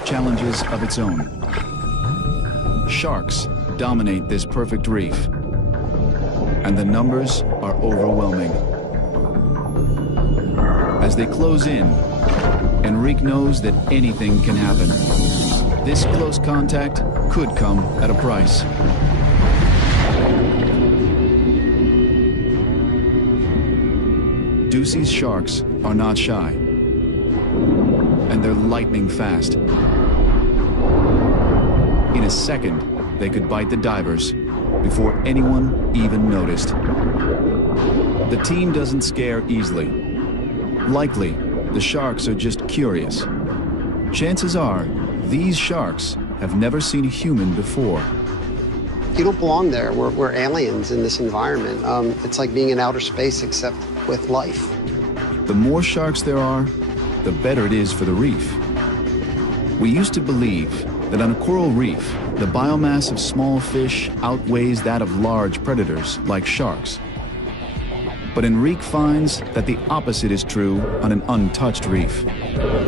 challenges of its own. Sharks dominate this perfect reef, and the numbers are overwhelming. As they close in, Enrique knows that anything can happen. This close contact could come at a price. Ducey's sharks are not shy, and they're lightning fast. In a second, they could bite the divers before anyone even noticed. The team doesn't scare easily. Likely, the sharks are just curious. Chances are, these sharks have never seen a human before. You don't belong there. We're aliens in this environment. It's like being in outer space, except with life. The more sharks there are, the better it is for the reef. We used to believe that on a coral reef, the biomass of small fish outweighs that of large predators like sharks. But Enrique finds that the opposite is true on an untouched reef.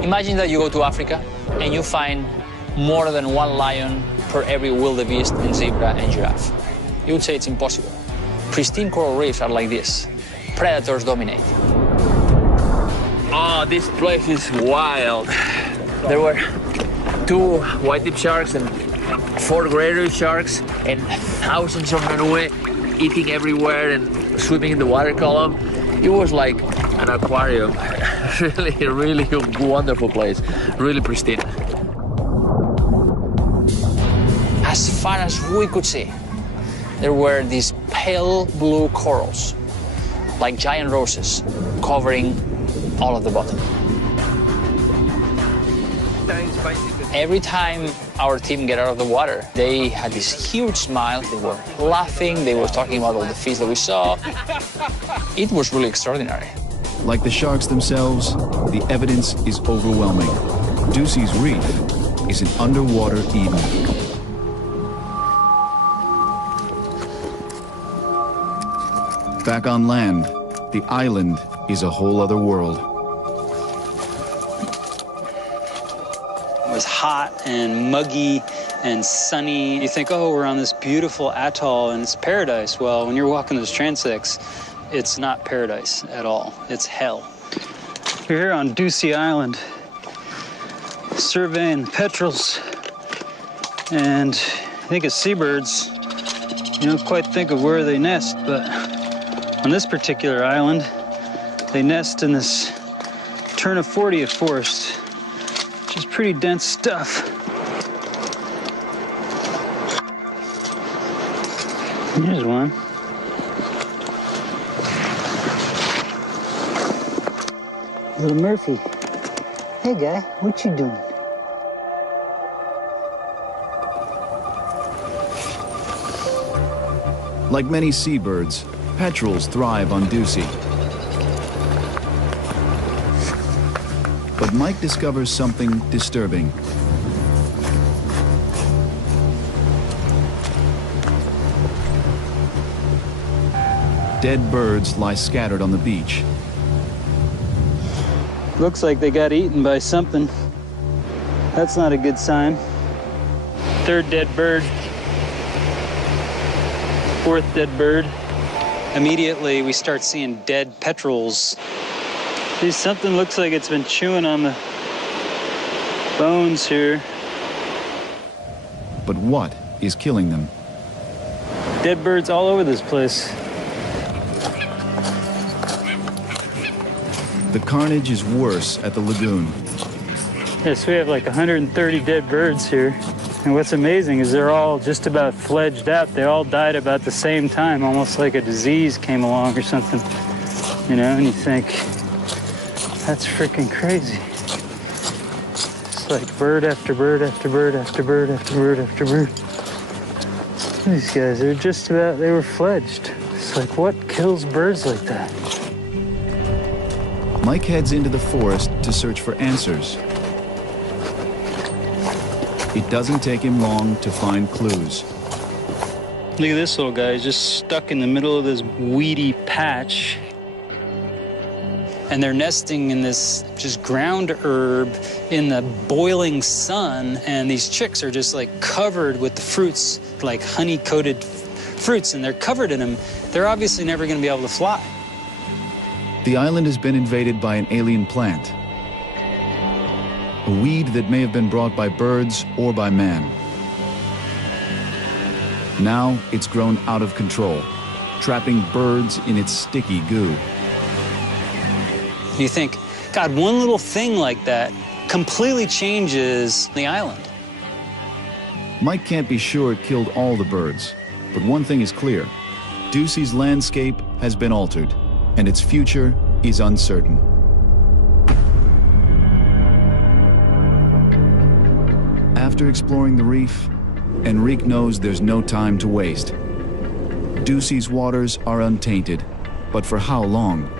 Imagine that you go to Africa and you find more than one lion per every wildebeest and zebra and giraffe. You would say it's impossible. Pristine coral reefs are like this. Predators dominate. Oh, this place is wild. There were 2 white-tip sharks and 4 greater sharks and thousands of Norway eating everywhere and swimming in the water column. It was like an aquarium. really wonderful place. Really pristine. As far as we could see, there were these pale blue corals, like giant roses, covering all of the bottom. Every time our team get out of the water, they had this huge smile. They were laughing. They were talking about all the fish that we saw. It was really extraordinary. Like the sharks themselves, the evidence is overwhelming. Ducey's reef is an underwater Eden. Back on land, the island is a whole other world. It was hot and muggy and sunny. You think, oh, we're on this beautiful atoll and it's paradise. Well, when you're walking those transects, it's not paradise at all. It's hell. We're here on Ducey Island, surveying petrels. And I think of seabirds, you don't quite think of where they nest, but on this particular island, they nest in this Turnifordia forest, which is pretty dense stuff. Here's one. Little Murphy. Hey, guy, what you doing? Like many seabirds, petrels thrive on Ducey. But Mike discovers something disturbing. Dead birds lie scattered on the beach. Looks like they got eaten by something. That's not a good sign. 3rd dead bird. 4th dead bird. Immediately, we start seeing dead petrels. See, something looks like it's been chewing on the bones here. But what is killing them? Dead birds all over this place. The carnage is worse at the lagoon. Yes, we have like 130 dead birds here. And what's amazing is they're all just about fledged out. They all died about the same time, almost like a disease came along or something. You know, and you think, that's freaking crazy. It's like bird after bird after bird after bird after bird after bird. These guys are just about, they were fledged. It's like, what kills birds like that? Mike heads into the forest to search for answers. It doesn't take him long to find clues. Look at this little guy. He's just stuck in the middle of this weedy patch. And they're nesting in this just ground herb in the boiling sun, and these chicks are just like covered with the fruits, like honey-coated fruits, and they're covered in them. They're obviously never going to be able to fly. The island has been invaded by an alien plant, a weed that may have been brought by birds or by man. Now it's grown out of control, trapping birds in its sticky goo. You think, God, one little thing like that completely changes the island. Mike can't be sure it killed all the birds, but one thing is clear. Ducey's landscape has been altered, and its future is uncertain. After exploring the reef, Enrique knows there's no time to waste. Ducey's waters are untainted, but for how long?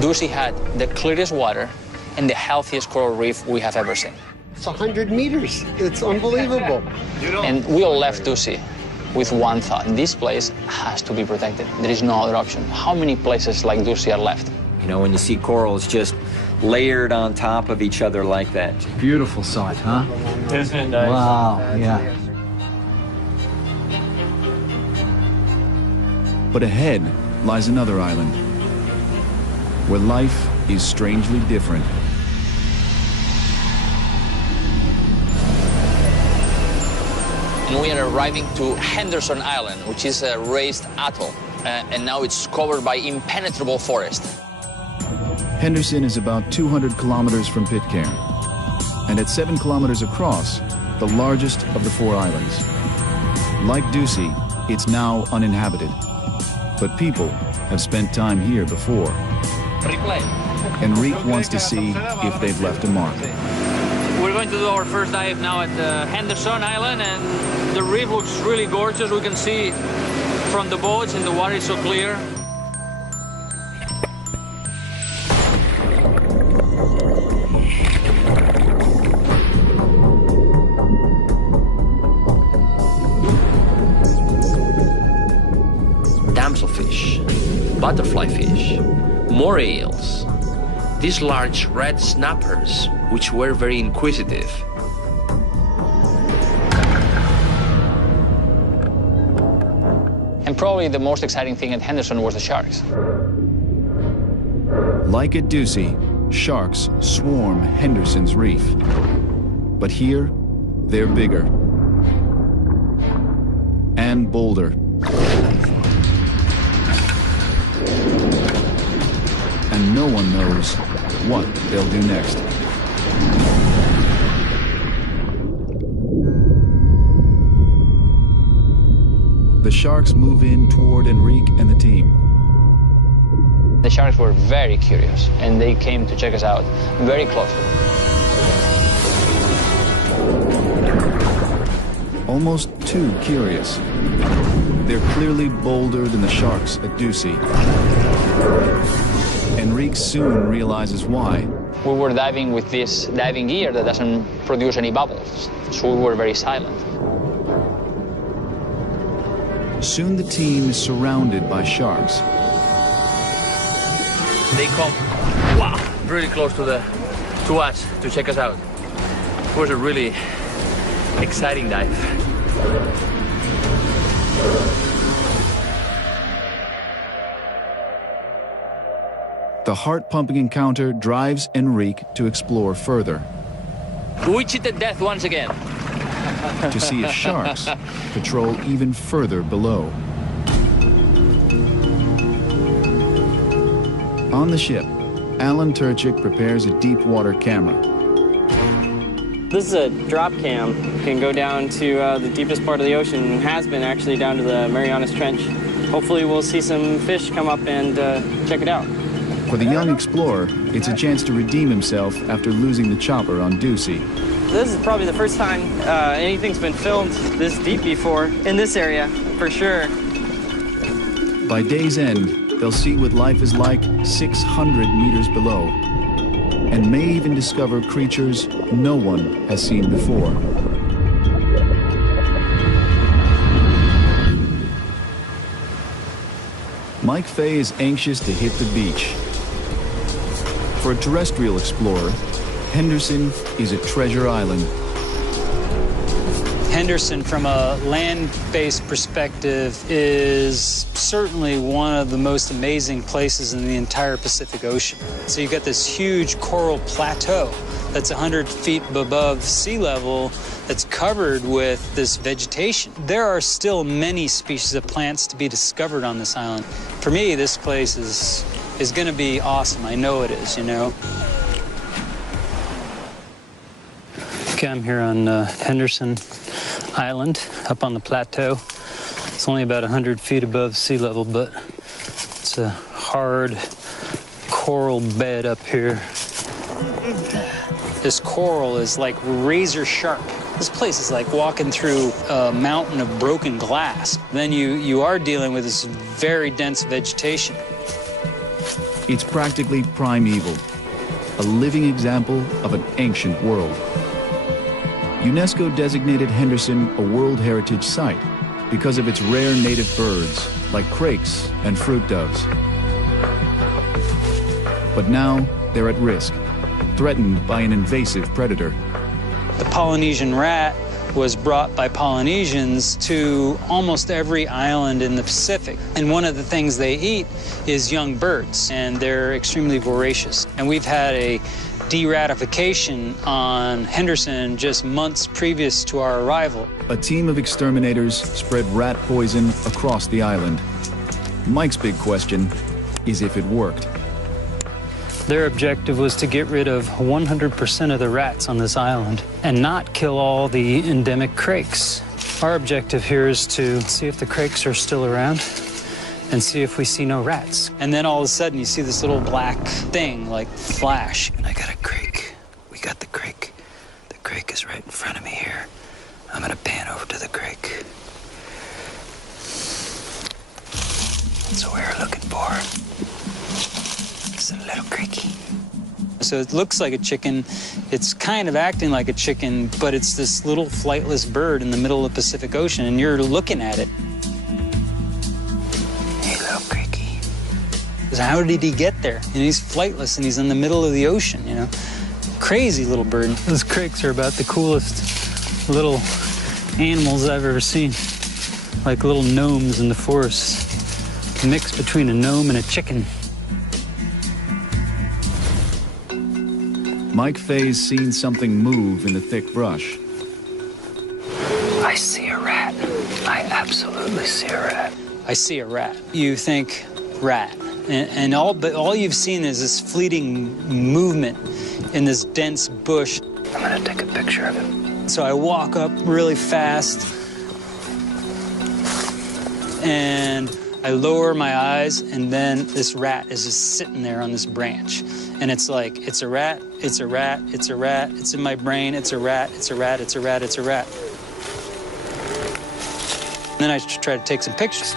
Ducey had the clearest water and the healthiest coral reef we have ever seen. It's 100 meters. It's unbelievable. And we all left Ducey with one thought. This place has to be protected. There is no other option. How many places like Ducey are left? You know, when you see corals just layered on top of each other like that. Beautiful sight, huh? Isn't it nice? Wow, yeah. But ahead lies another island, where life is strangely different. And we are arriving to Henderson Island, which is a raised atoll, and now it's covered by impenetrable forest. Henderson is about 200 kilometers from Pitcairn, and at 7 kilometers across, the largest of the 4 islands. Like Ducey, it's now uninhabited, but people have spent time here before. Replay. Enrique wants to see if they've left a mark. We're going to do our first dive now at Henderson Island, and the reef looks really gorgeous. We can see from the boats, and the water is so clear. Damselfish, butterfly fish, moray eels, these large red snappers, which were very inquisitive. And probably the most exciting thing at Henderson was the sharks. Like at Ducey, sharks swarm Henderson's reef. But here, they're bigger and bolder. And no one knows what they'll do next. The sharks move in toward Enrique and the team. The sharks were very curious, and they came to check us out very closely. Almost too curious. They're clearly bolder than the sharks at Ducey. Enrique soon realizes why. We were diving with this diving gear that doesn't produce any bubbles, so we were very silent. Soon the team is surrounded by sharks. They come, wow, really close to us to check us out. It was a really exciting dive. The heart-pumping encounter drives Enrique to explore further. We cheated death once again. To see if sharks patrol even further below. On the ship, Alan Turchik prepares a deep water camera. This is a drop cam. It can go down to the deepest part of the ocean, and has been actually down to the Marianas Trench. Hopefully we'll see some fish come up and check it out. For the young explorer, it's a chance to redeem himself after losing the chopper on Ducey. This is probably the first time anything's been filmed this deep before, in this area, for sure. By day's end, they'll see what life is like 600 meters below, and may even discover creatures no one has seen before. Mike Fay is anxious to hit the beach. For a terrestrial explorer, Henderson is a treasure island. Henderson, from a land-based perspective, is certainly one of the most amazing places in the entire Pacific Ocean. So you've got this huge coral plateau that's 100 feet above sea level that's covered with this vegetation. There are still many species of plants to be discovered on this island. For me, this place is going to be awesome. I know it is, you know. Okay, I'm here on Henderson Island, up on the plateau. It's only about 100 feet above sea level, but it's a hard coral bed up here. This coral is like razor sharp. This place is like walking through a mountain of broken glass. Then you are dealing with this very dense vegetation. It's practically primeval, a living example of an ancient world. UNESCO designated Henderson a World Heritage Site because of its rare native birds, like crakes and fruit doves. But now they're at risk, threatened by an invasive predator. The Polynesian rat was brought by Polynesians to almost every island in the Pacific. And one of the things they eat is young birds, and they're extremely voracious. And we've had a de-ratification on Henderson just months previous to our arrival. A team of exterminators spread rat poison across the island. Mike's big question is if it worked. Their objective was to get rid of 100% of the rats on this island and not kill all the endemic crakes. Our objective here is to see if the crakes are still around and see if we see no rats. And then all of a sudden you see this little black thing like flash. And I got a crake. We got the crake. The crake is right in front of me here. I'm gonna pan over to the crake. That's what we're looking for. It's a little crakey. So it looks like a chicken. It's kind of acting like a chicken, but it's this little flightless bird in the middle of the Pacific Ocean, and you're looking at it. Hey, little crakey. How did he get there? And he's flightless, and he's in the middle of the ocean, you know? Crazy little bird. Those crakes are about the coolest little animals I've ever seen. Like little gnomes in the forest. A mix between a gnome and a chicken. Mike Fay's seen something move in the thick brush. I see a rat. I absolutely see a rat. I see a rat. You think rat, but all you've seen is this fleeting movement in this dense bush. I'm gonna take a picture of it. So I walk up really fast, and I lower my eyes, and then this rat is just sitting there on this branch. And it's like, it's a rat, it's a rat, it's a rat, it's in my brain, it's a rat, it's a rat, it's a rat, it's a rat. And then I try to take some pictures.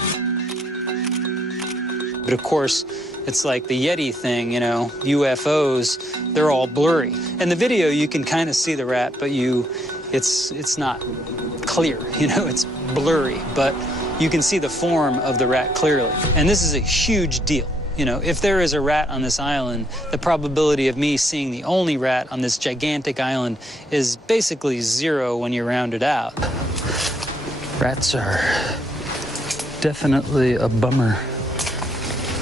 But of course, it's like the Yeti thing, you know, UFOs, they're all blurry. In the video, you can kind of see the rat, but it's not clear, you know, it's blurry, but you can see the form of the rat clearly. And this is a huge deal. You know, if there is a rat on this island, the probability of me seeing the only rat on this gigantic island is basically zero when you round it out. Rats are definitely a bummer.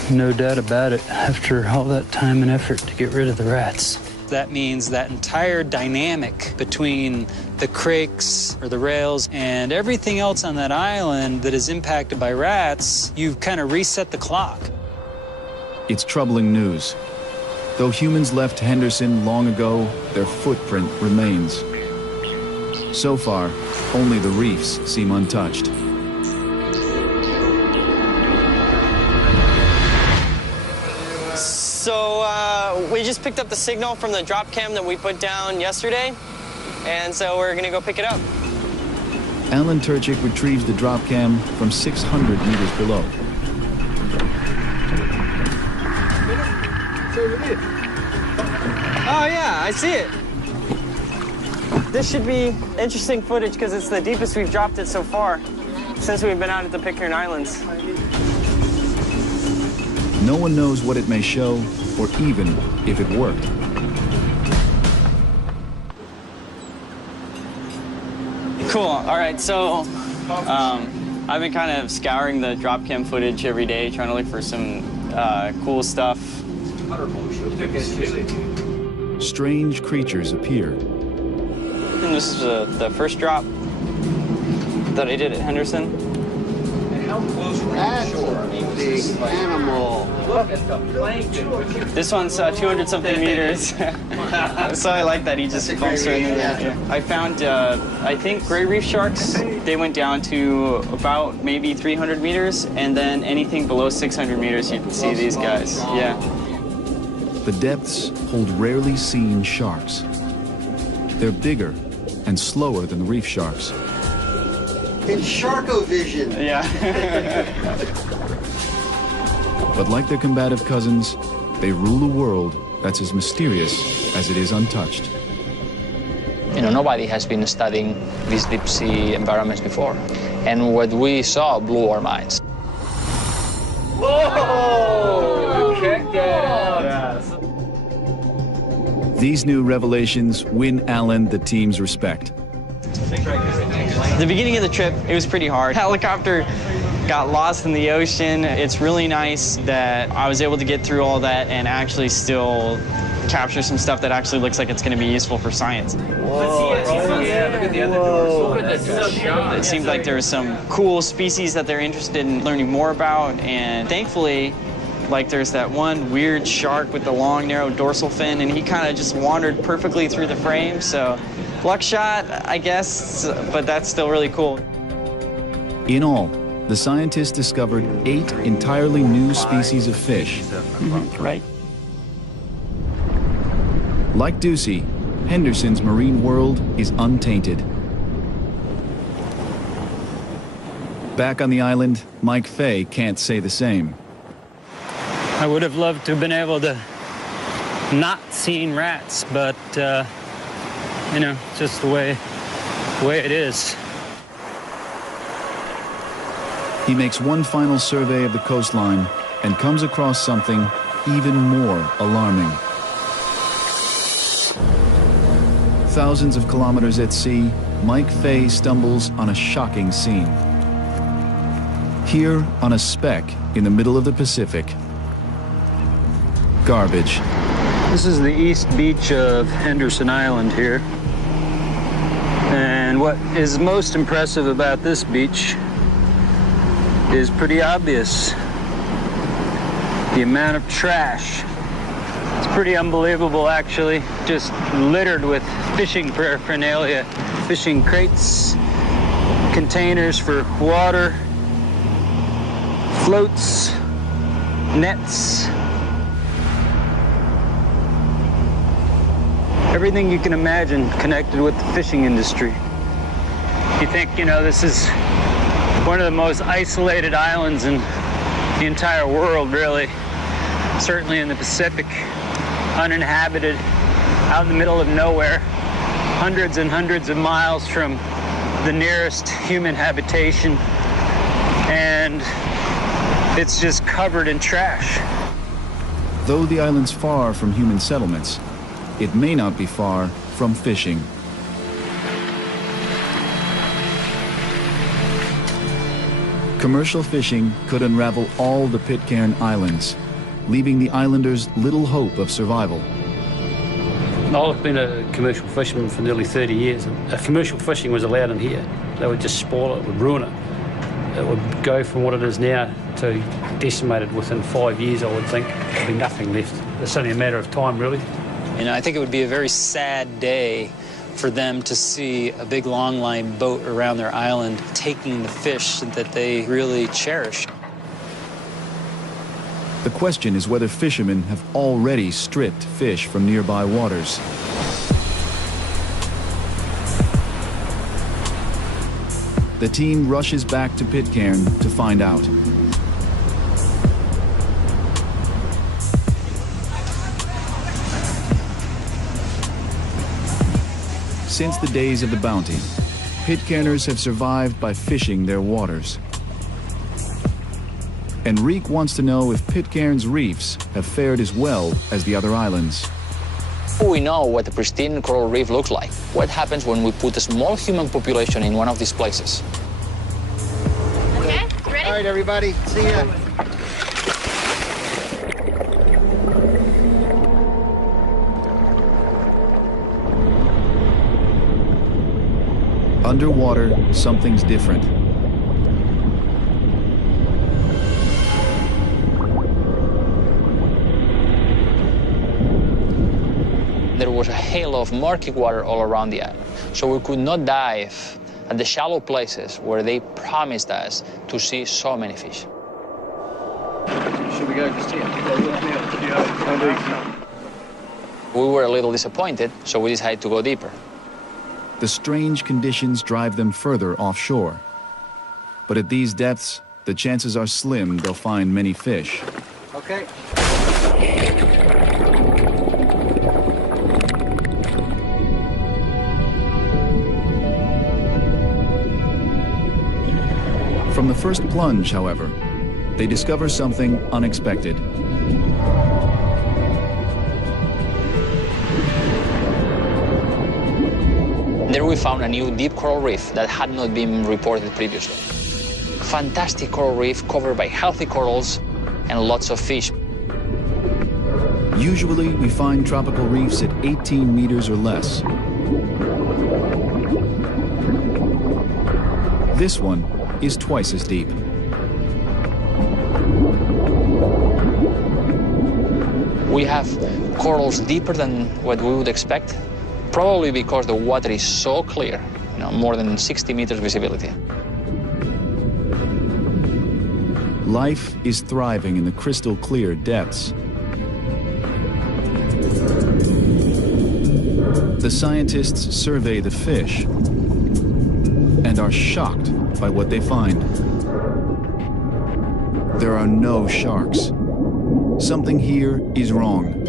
No doubt about it, after all that time and effort to get rid of the rats. That means that entire dynamic between the crakes or the rails and everything else on that island that is impacted by rats, you've kind of reset the clock. It's troubling news. Though humans left Henderson long ago, their footprint remains. So far, only the reefs seem untouched. So we just picked up the signal from the drop cam that we put down yesterday, and so we're gonna go pick it up. Alan Turchik retrieves the drop cam from 600 meters below. Oh yeah, I see it. This should be interesting footage because it's the deepest we've dropped it so far since we've been out at the Pitcairn Islands. No one knows what it may show, or even if it worked. Cool. All right, so I've been kind of scouring the drop cam footage every day, trying to look for some cool stuff. Strange creatures appear. And this is the first drop that I did at Henderson. That's a big animal. This one's 200-something meters. So I like that he just bumps right in there. Yeah. I found, I think, gray reef sharks. They went down to about maybe 300 meters, and then anything below 600 meters, you can see these guys. Yeah. The depths hold rarely seen sharks. They're bigger and slower than the reef sharks. It's Sharko-vision. Yeah. But like their combative cousins, they rule a world that's as mysterious as it is untouched. You know, nobody has been studying these deep sea environments before. And what we saw blew our minds. Whoa! Check that out. Yes. These new revelations win Allen the team's respect. The beginning of the trip, it was pretty hard. Helicopter got lost in the ocean. It's really nice that I was able to get through all that and actually still capture some stuff that actually looks like it's going to be useful for science. Whoa. Yeah, look at the other doors. Look at that shot. It seemed like there was some cool species that they're interested in learning more about, and thankfully, like there's that one weird shark with the long, narrow dorsal fin, and he kind of just wandered perfectly through the frame, so luck shot, I guess, but that's still really cool. In all, the scientists discovered 8 entirely new species of fish. Right. Like Ducey, Henderson's marine world is untainted. Back on the island, Mike Fay can't say the same. I would have loved to have been able to not seen rats, but you know, just the way it is. He makes one final survey of the coastline and comes across something even more alarming. Thousands of kilometers at sea, Mike Fay stumbles on a shocking scene. Here, on a speck in the middle of the Pacific, garbage. This is the east beach of Henderson Island here. And what is most impressive about this beach is pretty obvious. The amount of trash. It's pretty unbelievable, actually. Just littered with fishing paraphernalia. Fishing crates, containers for water, floats, nets. Everything you can imagine connected with the fishing industry. You think, you know, this is one of the most isolated islands in the entire world, really. Certainly in the Pacific, uninhabited, out in the middle of nowhere, hundreds and hundreds of miles from the nearest human habitation, and it's just covered in trash. Though the island's far from human settlements, it may not be far from fishing. Commercial fishing could unravel all the Pitcairn Islands, leaving the islanders little hope of survival. I've been a commercial fisherman for nearly 30 years, and if commercial fishing was allowed in here, they would just spoil it, would ruin it. It would go from what it is now to decimated within 5 years, I would think. There'd be nothing left. It's only a matter of time, really. And I think it would be a very sad day for them to see a big longline boat around their island taking the fish that they really cherish. The question is whether fishermen have already stripped fish from nearby waters. The team rushes back to Pitcairn to find out. Since the days of the bounty, Pitcairners have survived by fishing their waters. Enrique wants to know if Pitcairn's reefs have fared as well as the other islands. We know what a pristine coral reef looks like. What happens when we put a small human population in one of these places? Okay, ready? All right, everybody, see ya. Underwater, something's different. There was a hail of murky water all around the island, so we could not dive at the shallow places where they promised us to see so many fish. Should we go, Christina? We were a little disappointed, so we decided to go deeper. The strange conditions drive them further offshore. But at these depths, the chances are slim they'll find many fish. Okay. From the first plunge, however, they discover something unexpected. There we found a new deep coral reef that had not been reported previously. Fantastic coral reef covered by healthy corals and lots of fish. Usually, we find tropical reefs at 18 meters or less. This one is twice as deep. We have corals deeper than what we would expect, probably because the water is so clear, more than 60 meters visibility. Life is thriving in the crystal clear depths. The scientists survey the fish and are shocked by what they find. There are no sharks. Something here is wrong.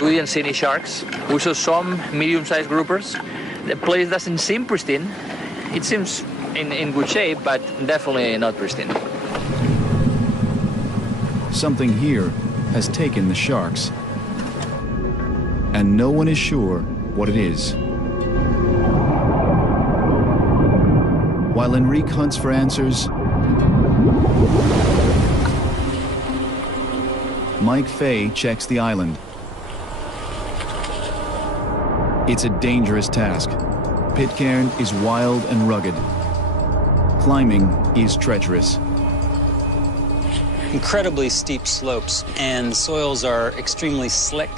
We didn't see any sharks. We saw some medium-sized groupers. The place doesn't seem pristine. It seems in good shape, but definitely not pristine. Something here has taken the sharks, and no one is sure what it is. While Enrique hunts for answers, Mike Fay checks the island. It's a dangerous task. Pitcairn is wild and rugged. Climbing is treacherous. Incredibly steep slopes, and the soils are extremely slick,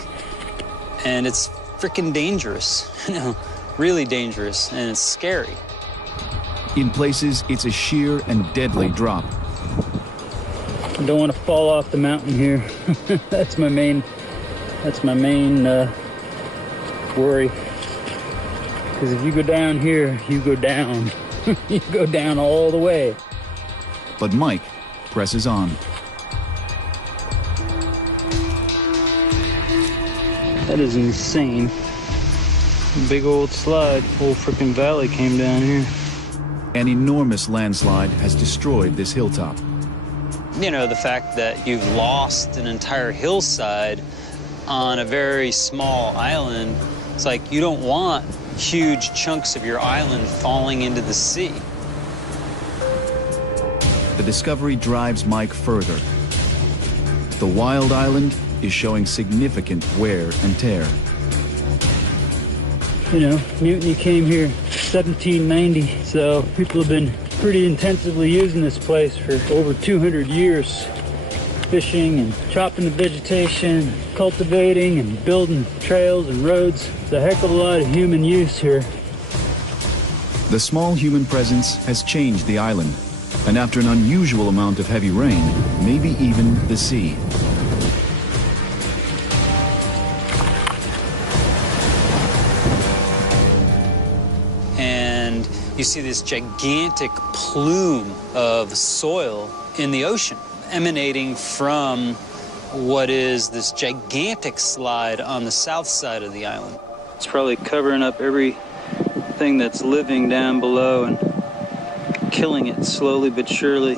and it's freaking dangerous, really dangerous, and it's scary. In places, it's a sheer and deadly drop. I don't want to fall off the mountain here. That's my main worry. Because if you go down here, you go down. You go down all the way. But Mike presses on. That is insane. Big old slide. Whole freaking valley came down here. An enormous landslide has destroyed this hilltop. The fact that you've lost an entire hillside on a very small island, it's like you don't want huge chunks of your island falling into the sea. The discovery drives Mike further. The wild island is showing significant wear and tear. Mutiny came here 1790, so people have been pretty intensively using this place for over 200 years. Fishing and chopping the vegetation, cultivating and building trails and roads. It's a heck of a lot of human use here. The small human presence has changed the island, and after an unusual amount of heavy rain, maybe even the sea. And you see this gigantic plume of soil in the ocean, emanating from what is this gigantic slide on the south side of the island. It's probably covering up everything that's living down below and killing it slowly but surely.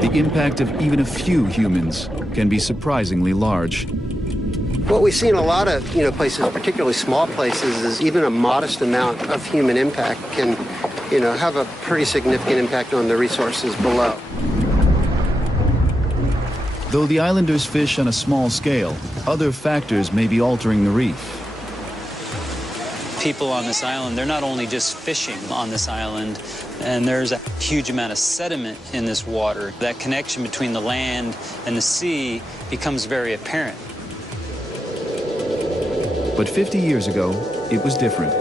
The impact of even a few humans can be surprisingly large. What we see in a lot of places, particularly small places, is even a modest amount of human impact can have a pretty significant impact on the resources below. Though the islanders fish on a small scale, other factors may be altering the reef. People on this island, they're not only just fishing on this island, and there's a huge amount of sediment in this water. That connection between the land and the sea becomes very apparent. But 50 years ago, it was different.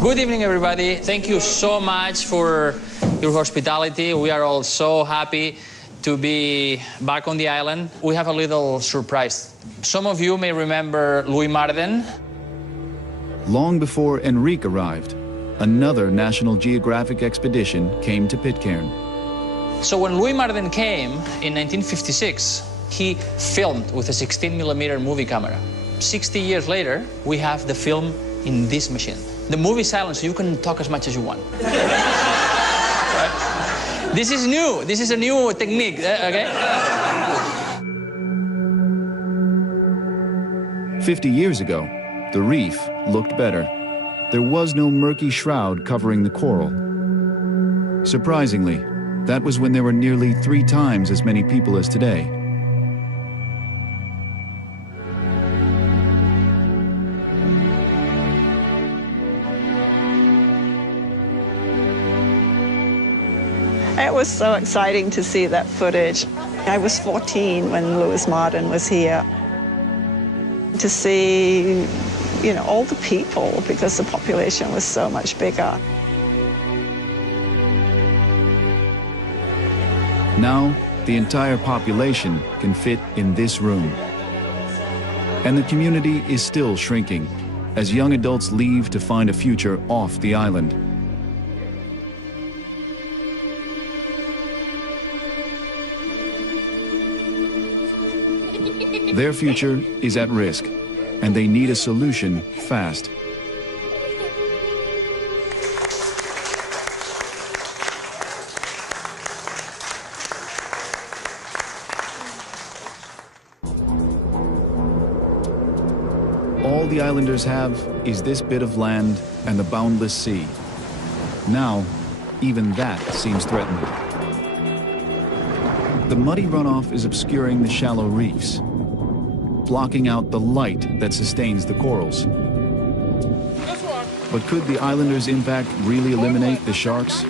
Good evening, everybody. Thank you so much for your hospitality. We are all so happy to be back on the island. We have a little surprise. Some of you may remember Louis Marden. Long before Enrique arrived, another National Geographic expedition came to Pitcairn. So when Louis Marden came in 1956, he filmed with a 16mm movie camera. 60 years later, we have the film in this machine. The movie is silent, so you can talk as much as you want. Right? This is new. This is a new technique, okay? 50 years ago, the reef looked better. There was no murky shroud covering the coral. Surprisingly, that was when there were nearly 3 times as many people as today. It was so exciting to see that footage. I was 14 when Louis Marden was here. To see, all the people, because the population was so much bigger. Now, the entire population can fit in this room. And the community is still shrinking as young adults leave to find a future off the island. Their future is at risk, and they need a solution fast. All the islanders have is this bit of land and the boundless sea. Now, even that seems threatened. The muddy runoff is obscuring the shallow reefs, blocking out the light that sustains the corals. But could the islanders' impact really eliminate the sharks?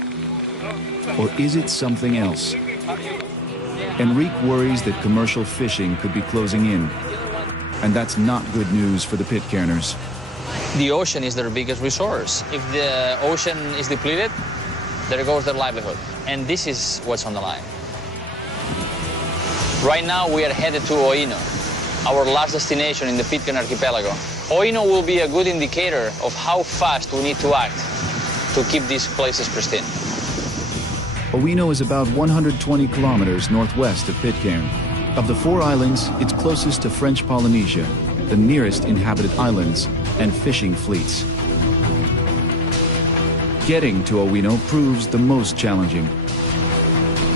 Or is it something else? Enrique worries that commercial fishing could be closing in, and that's not good news for the Pitcairners. The ocean is their biggest resource. If the ocean is depleted, there goes their livelihood. And this is what's on the line. Right now, we are headed to Oino, our last destination in the Pitcairn archipelago. Oino will be a good indicator of how fast we need to act to keep these places pristine. Oino is about 120 kilometers northwest of Pitcairn. Of the 4 islands, it's closest to French Polynesia, the nearest inhabited islands and fishing fleets. Getting to Oino proves the most challenging.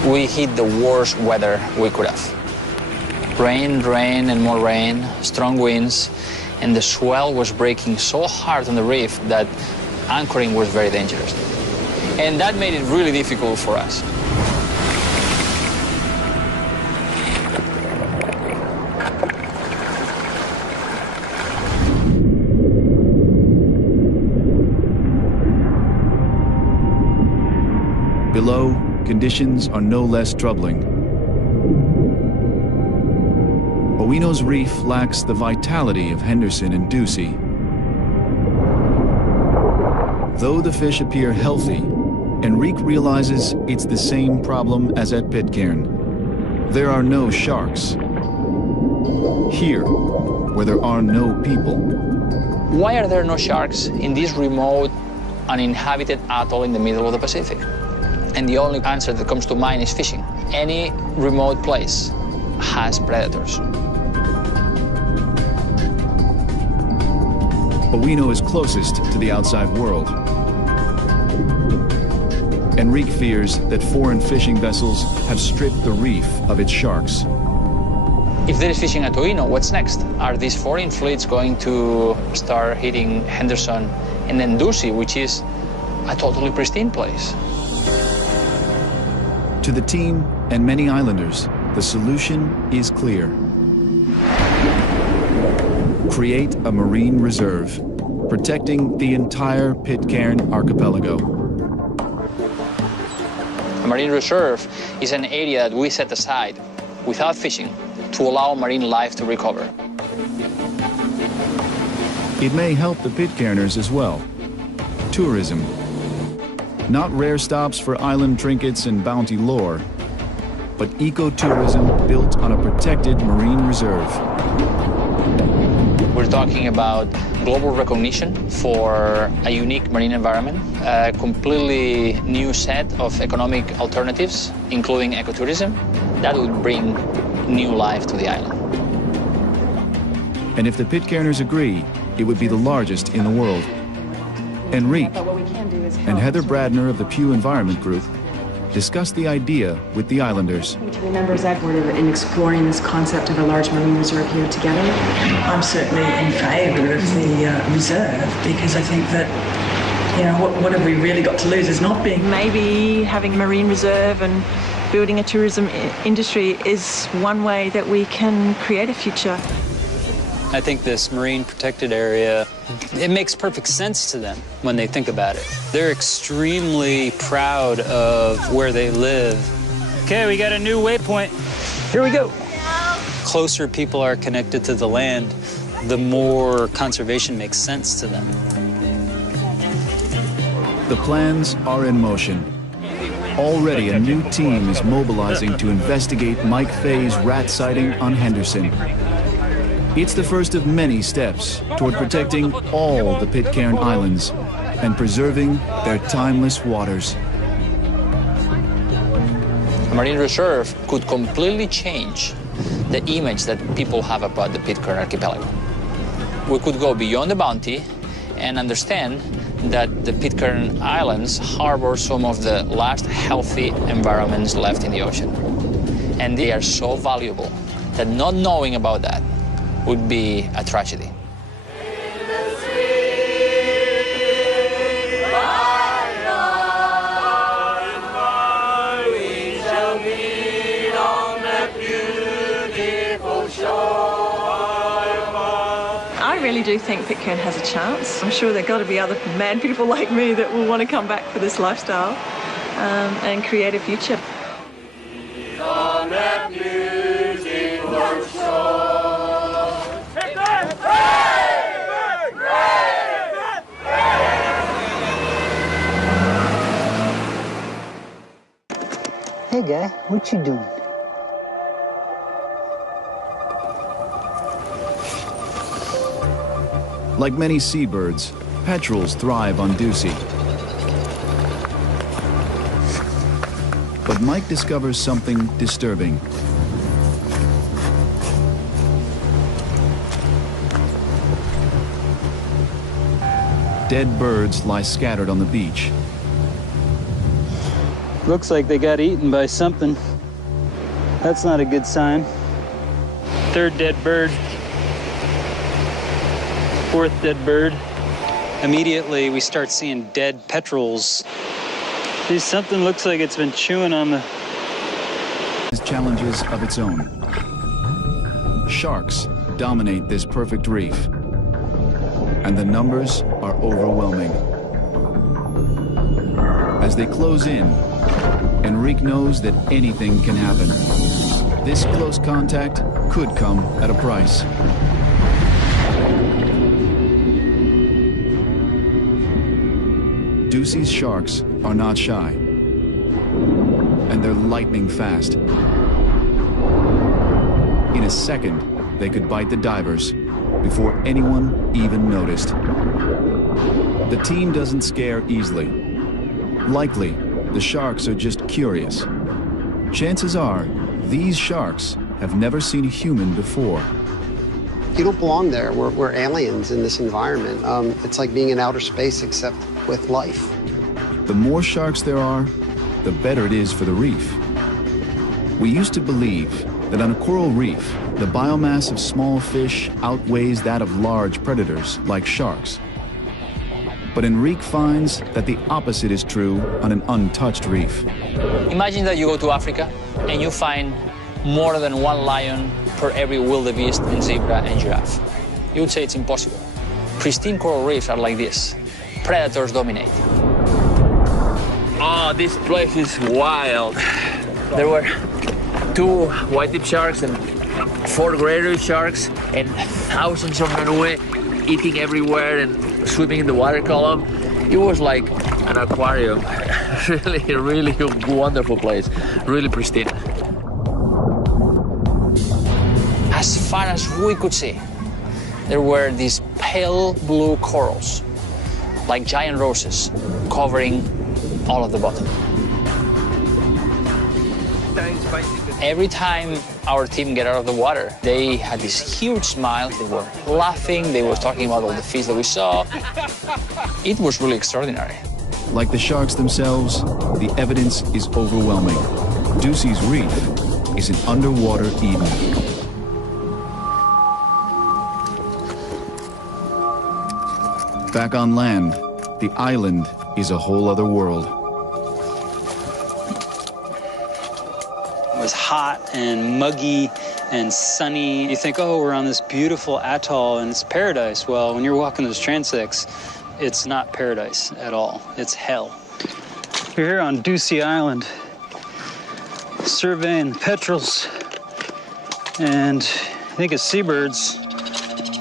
We hit the worst weather we could have. Rain, rain, and more rain, strong winds, and the swell was breaking so hard on the reef that anchoring was very dangerous. And that made it really difficult for us. Below, conditions are no less troubling. Oino's reef lacks the vitality of Henderson and Ducie. Though the fish appear healthy, Enrique realizes it's the same problem as at Pitcairn. There are no sharks. Here, where there are no people. Why are there no sharks in this remote, uninhabited atoll in the middle of the Pacific? And the only answer that comes to mind is fishing. Any remote place has predators. but we know is closest to the outside world. Enrique fears that foreign fishing vessels have stripped the reef of its sharks. If there is fishing at Oino, what's next? Are these foreign fleets going to start hitting Henderson and then Ducie, which is a totally pristine place? To the team and many islanders, the solution is clear. Create a marine reserve, protecting the entire Pitcairn archipelago. A marine reserve is an area that we set aside without fishing to allow marine life to recover. It may help the Pitcairners as well. Tourism. Not rare stops for island trinkets and bounty lore, but ecotourism built on a protected marine reserve. We're talking about global recognition for a unique marine environment, a completely new set of economic alternatives, including ecotourism, that would bring new life to the island. And if the Pitcairners agree, it would be the largest in the world. Enrique and Heather Bradner of the Pew Environment Group discussed the idea with the islanders. To the members I've worked in exploring this concept of a large marine reserve here together. I'm certainly in favour of the reserve because I think that, you know, what have we really got to lose is not being... Maybe having a marine reserve and building a tourism industry is one way that we can create a future. I think this marine protected area, it makes perfect sense to them when they think about it. They're extremely proud of where they live. Okay, we got a new waypoint. Here we go. Closer people are connected to the land, the more conservation makes sense to them. The plans are in motion. Already a new team is mobilizing to investigate Mike Fay's rat sighting on Henderson. It's the first of many steps toward protecting all the Pitcairn Islands and preserving their timeless waters. A marine reserve could completely change the image that people have about the Pitcairn archipelago. We could go beyond the bounty and understand that the Pitcairn Islands harbor some of the last healthy environments left in the ocean. And they are so valuable that not knowing about that would be a tragedy. I really do think Pitcairn has a chance. I'm sure there have got to be other mad people like me that will want to come back for this lifestyle and create a future. Hey guy, what you doing? Like many seabirds, petrels thrive on Ducie. But Mike discovers something disturbing. Dead birds lie scattered on the beach. Looks like they got eaten by something. That's not a good sign. Third dead bird. Fourth dead bird. Immediately, we start seeing dead petrels. See, something looks like it's been chewing on the... Has challenges of its own. Sharks dominate this perfect reef, and the numbers are overwhelming. As they close in, Enrique knows that anything can happen. This close contact could come at a price. Ducie's sharks are not shy, and they're lightning fast. In a second, they could bite the divers before anyone even noticed. The team doesn't scare easily. Likely, the sharks are just curious. Chances are, these sharks have never seen a human before. you don't belong there. We're aliens in this environment. It's like being in outer space except with life. The more sharks there are, the better it is for the reef. We used to believe that on a coral reef, the biomass of small fish outweighs that of large predators like sharks. But Enrique finds that the opposite is true on an untouched reef. Imagine that you go to Africa and you find more than one lion per every wildebeest and zebra and giraffe. You would say it's impossible. Pristine coral reefs are like this. Predators dominate. Oh, this place is wild. There were 2 white-tip sharks and 4 greater sharks and thousands of manue eating everywhere and swimming in the water column. It was like an aquarium. really wonderful place. Really pristine. As far as we could see, there were these pale blue corals, like giant roses, covering all of the bottom. Every time our team get out of the water, they had this huge smile. They were laughing. They were talking about all the fish that we saw. It was really extraordinary. Like the sharks themselves, the evidence is overwhelming. Ducey's Reef is an underwater Eden. Back on land, the island is a whole other world. It was hot and muggy and sunny. You think, oh, we're on this beautiful atoll and it's paradise. Well, when you're walking those transects, it's not paradise at all. It's hell. We're here on Ducey Island, surveying petrels and I think of seabirds.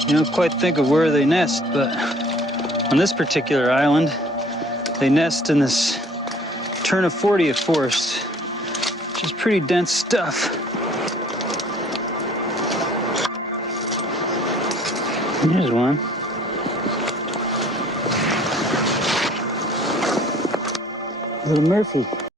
You don't quite think of where they nest, but on this particular island, they nest in this Turnifordia forest, which is pretty dense stuff. Here's one. Little Murphy.